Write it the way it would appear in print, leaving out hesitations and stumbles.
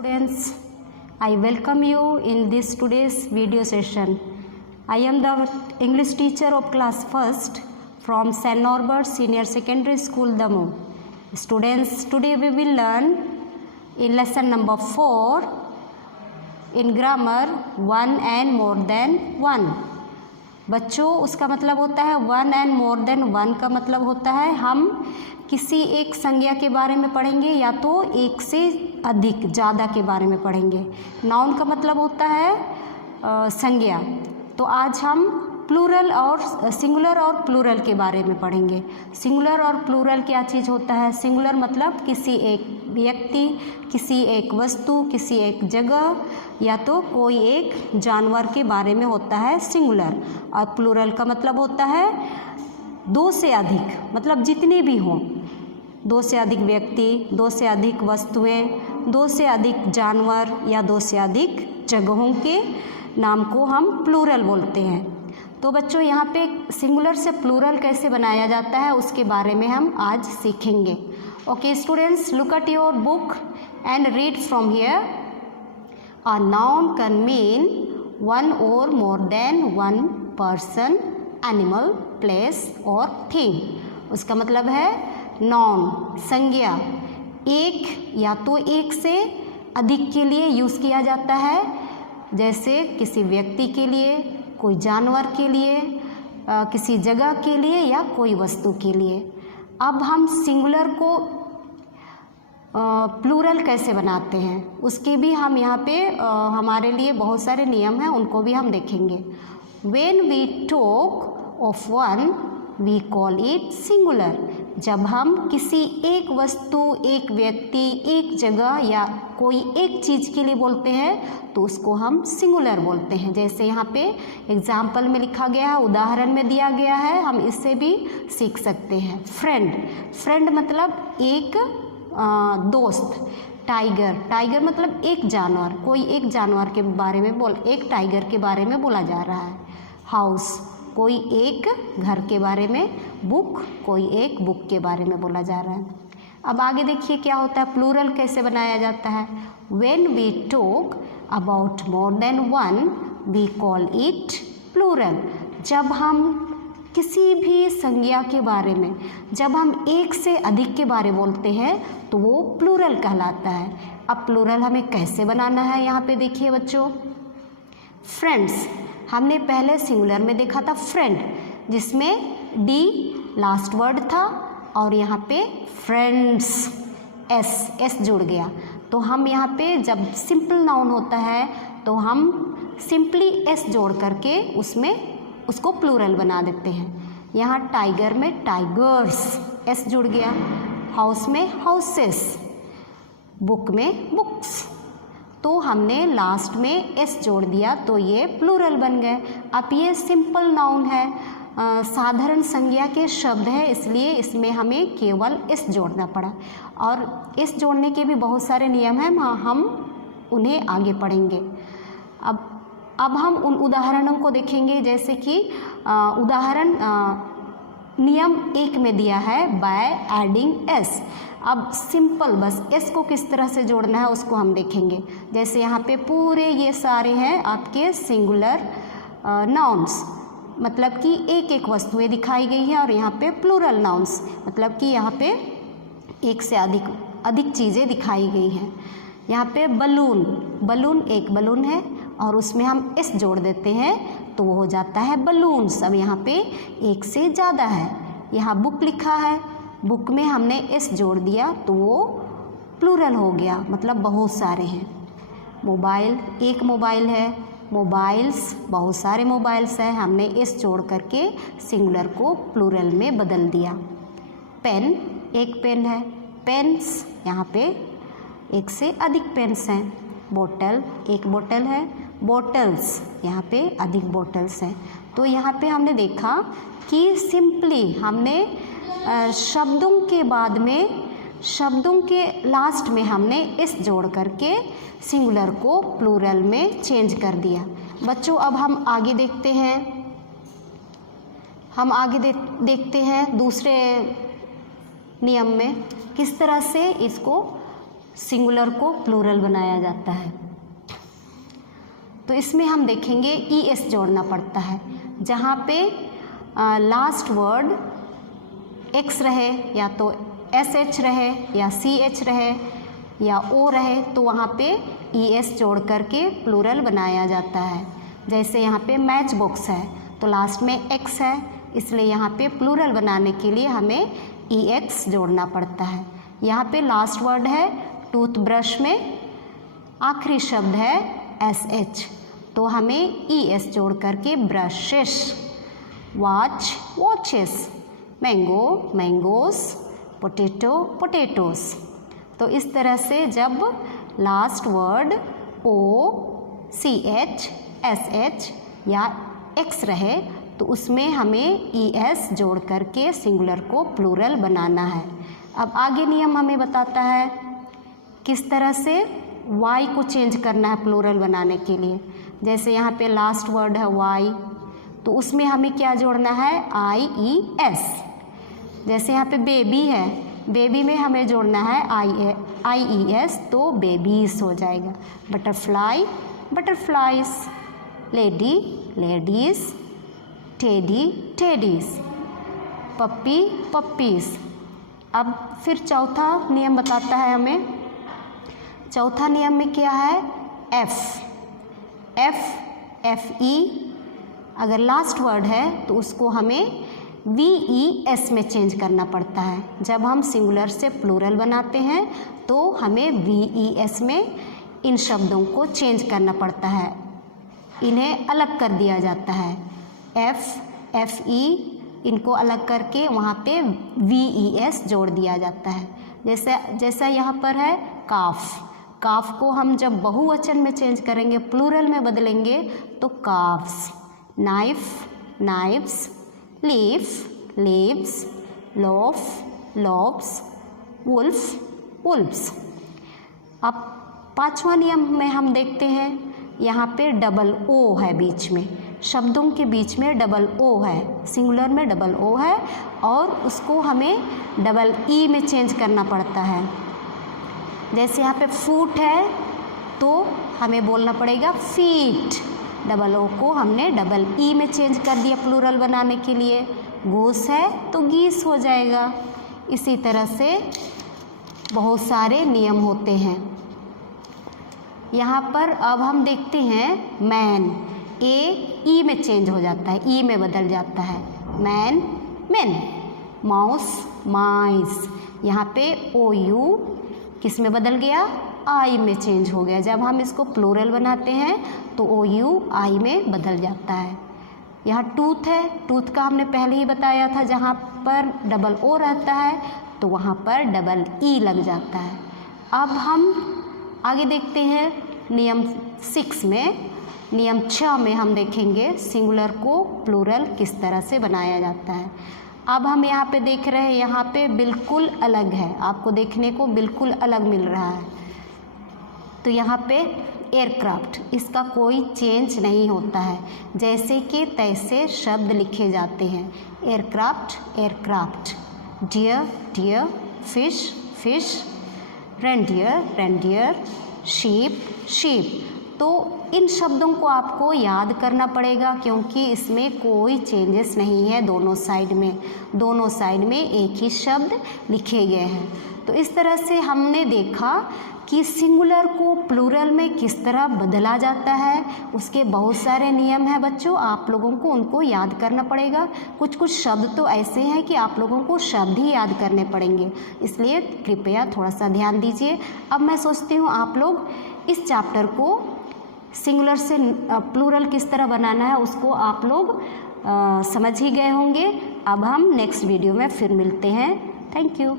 Students, I welcome you in this today's video session. I am the English teacher of class 1st from St. Norbert Senior Secondary School, Damoh. Students, today we will learn in lesson number 4 in grammar one and more than one. बच्चों, उसका मतलब होता है one and more than one का मतलब होता है हम किसी एक संज्ञा के बारे में पढ़ेंगे या तो एक से अधिक ज़्यादा के बारे में पढ़ेंगे। नाउन का मतलब होता है संज्ञा। तो आज हम प्लूरल और सिंगुलर और प्लूरल के बारे में पढ़ेंगे। सिंगुलर और प्लूरल क्या चीज़ होता है? सिंगुलर मतलब किसी एक व्यक्ति, किसी एक वस्तु, किसी एक जगह या तो कोई एक जानवर के बारे में होता है सिंगुलर। और प्लूरल का मतलब होता है दो से अधिक, मतलब जितने भी हों, दो से अधिक व्यक्ति, दो से अधिक वस्तुएं, दो से अधिक जानवर या दो से अधिक जगहों के नाम को हम प्लूरल बोलते हैं। तो बच्चों, यहाँ पे सिंगुलर से प्लूरल कैसे बनाया जाता है उसके बारे में हम आज सीखेंगे। Okay students, look at your book and read from here. A noun can mean one or more than one person, animal, place or thing. उसका मतलब है नाउन संज्ञा एक या तो एक से अधिक के लिए यूज़ किया जाता है, जैसे किसी व्यक्ति के लिए, कोई जानवर के लिए, किसी जगह के लिए या कोई वस्तु के लिए। अब हम सिंगुलर को प्लूरल कैसे बनाते हैं उसके भी हम यहाँ पे हमारे लिए बहुत सारे नियम हैं, उनको भी हम देखेंगे। When we talk of one, we call it singular. जब हम किसी एक वस्तु, एक व्यक्ति, एक जगह या कोई एक चीज़ के लिए बोलते हैं तो उसको हम सिंगुलर बोलते हैं। जैसे यहाँ पे एग्जाम्पल में लिखा गया है, उदाहरण में दिया गया है, हम इससे भी सीख सकते हैं। फ्रेंड, फ्रेंड मतलब एक दोस्त। टाइगर, टाइगर मतलब एक जानवर, कोई एक जानवर के बारे में एक टाइगर के बारे में बोला जा रहा है। हाउस, कोई एक घर के बारे में। बुक, कोई एक बुक के बारे में बोला जा रहा है। अब आगे देखिए क्या होता है, प्लूरल कैसे बनाया जाता है। When we talk about more than one, we call it plural. जब हम किसी भी संज्ञा के बारे में, जब हम एक से अधिक के बारे बोलते हैं तो वो प्लूरल कहलाता है। अब प्लूरल हमें कैसे बनाना है यहाँ पे देखिए बच्चों। फ्रेंड्स, हमने पहले सिंगुलर में देखा था फ्रेंड, जिसमें डी लास्ट वर्ड था और यहाँ पे फ्रेंड्स एस जुड़ गया। तो हम यहाँ पे जब सिंपल नाउन होता है तो हम सिंपली एस जोड़ करके उसको प्लूरल बना देते हैं। यहाँ टाइगर में टाइगर्स एस जुड़ गया, हाउस में हाउसेस, बुक में बुक्स, तो हमने लास्ट में एस जोड़ दिया तो ये प्लूरल बन गए। अब ये सिंपल नाउन है, साधारण संज्ञा के शब्द है, इसलिए इसमें हमें केवल एस जोड़ना पड़ा। और एस जोड़ने के भी बहुत सारे नियम हैं, हम उन्हें आगे पढ़ेंगे। अब हम उन उदाहरणों को देखेंगे, जैसे कि उदाहरण नियम 1 में दिया है बाय एडिंग एस। अब सिंपल बस एस को किस तरह से जोड़ना है उसको हम देखेंगे। जैसे यहाँ पे पूरे ये सारे हैं आपके सिंगुलर नाउन्स, मतलब कि एक एक वस्तुएं दिखाई गई हैं, और यहाँ पे प्लूरल नाउन्स मतलब कि यहाँ पे एक से अधिक चीज़ें दिखाई गई हैं। यहाँ पे बलून, बलून एक बलून है और उसमें हम एस जोड़ देते हैं तो वो हो जाता है बलून्स। अब यहाँ पे एक से ज़्यादा है। यहाँ बुक लिखा है, बुक में हमने एस जोड़ दिया तो वो प्लूरल हो गया, मतलब बहुत सारे हैं। मोबाइल, एक मोबाइल है, मोबाइल्स बहुत सारे मोबाइल्स हैं, हमने एस जोड़ करके सिंगुलर को प्लूरल में बदल दिया। पेन, एक पेन है, पेन्स यहाँ पे एक से अधिक पेन्स हैं। बोतल, एक बोतल है, बोटल्स यहाँ पे अधिक बोटल्स हैं। तो यहाँ पे हमने देखा कि सिंपली हमने शब्दों के बाद में, शब्दों के लास्ट में हमने एस जोड़ करके सिंगुलर को प्लूरल में चेंज कर दिया। बच्चों, अब हम आगे देखते हैं, देखते हैं दूसरे नियम में किस तरह से इसको सिंगुलर को प्लूरल बनाया जाता है। तो इसमें हम देखेंगे ES जोड़ना पड़ता है। जहाँ पे लास्ट वर्ड X रहे या तो SH रहे या CH रहे या O रहे तो वहाँ पे ES जोड़ करके प्लूरल बनाया जाता है। जैसे यहाँ पे मैच बॉक्स है तो लास्ट में X है, इसलिए यहाँ पे प्लूरल बनाने के लिए हमें EX जोड़ना पड़ता है। यहाँ पे लास्ट वर्ड है टूथब्रश में आखिरी शब्द है SH, तो हमें ES जोड़ करके brushes, watch watches, mango mangoes, potato potatoes. तो इस तरह से जब last word O, CH, SH या X रहे तो उसमें हमें ES जोड़ करके सिंगुलर को प्लूरल बनाना है। अब आगे नियम हमें बताता है किस तरह से Y को चेंज करना है प्लूरल बनाने के लिए। जैसे यहाँ पे लास्ट वर्ड है Y, तो उसमें हमें क्या जोड़ना है IES। जैसे यहाँ पे बेबी है, बेबी में हमें जोड़ना है IES, तो बेबीज हो जाएगा। Butterfly butterflies, lady ladies, teddy teddies, puppy puppies. अब फिर चौथा नियम बताता है हमें। चौथा नियम में क्या है FE अगर लास्ट वर्ड है तो उसको हमें VES में चेंज करना पड़ता है। जब हम सिंगुलर से प्लूरल बनाते हैं तो हमें VES में इन शब्दों को चेंज करना पड़ता है, इन्हें अलग कर दिया जाता है। FE इनको अलग करके वहाँ पे VES जोड़ दिया जाता है। जैसा यहाँ पर है काफ, काफ को हम जब बहुवचन में चेंज करेंगे, प्लूरल में बदलेंगे तो calfs. Knife knifes, leaf leaves, loaf loaves, wolf wolfs. अब पांचवा नियम में हम देखते हैं यहाँ पे डबल O है बीच में, शब्दों के बीच में डबल O है, सिंगुलर में डबल O है और उसको हमें डबल E में चेंज करना पड़ता है। जैसे यहाँ पे फूट है तो हमें बोलना पड़ेगा फीट, डबल O को हमने डबल E में चेंज कर दिया प्लूरल बनाने के लिए। गूस है तो गीस हो जाएगा। इसी तरह से बहुत सारे नियम होते हैं। यहाँ पर अब हम देखते हैं मैन, E में चेंज हो जाता है, E में बदल जाता है। मैन मेन, माउस माइस, यहाँ पे OU किस में बदल गया I में चेंज हो गया। जब हम इसको प्लूरल बनाते हैं तो OU I में बदल जाता है। यहाँ टूथ है, टूथ का हमने पहले ही बताया था, जहाँ पर डबल O रहता है तो वहाँ पर डबल E लग जाता है। अब हम आगे देखते हैं नियम 6 में। नियम 6 में हम देखेंगे सिंगुलर को प्लूरल किस तरह से बनाया जाता है। अब हम यहाँ पे देख रहे हैं, यहाँ पे बिल्कुल अलग है, आपको देखने को बिल्कुल अलग मिल रहा है। तो यहाँ पे एयरक्राफ्ट, इसका कोई चेंज नहीं होता है, जैसे कि तैसे शब्द लिखे जाते हैं। Aircraft aircraft, deer deer, fish fish, reindeer reindeer, sheep sheep. तो इन शब्दों को आपको याद करना पड़ेगा क्योंकि इसमें कोई चेंजेस नहीं है। दोनों साइड में एक ही शब्द लिखे गए हैं। तो इस तरह से हमने देखा कि सिंगुलर को प्लूरल में किस तरह बदला जाता है। उसके बहुत सारे नियम हैं बच्चों, आप लोगों को उनको याद करना पड़ेगा। कुछ शब्द तो ऐसे हैं कि आप लोगों को शब्द ही याद करने पड़ेंगे, इसलिए कृपया थोड़ा सा ध्यान दीजिए। अब मैं सोचती हूँ आप लोग इस चैप्टर को सिंगुलर से प्लूरल किस तरह बनाना है उसको आप लोग समझ ही गए होंगे। अब हम नेक्स्ट वीडियो में फिर मिलते हैं। Thank you.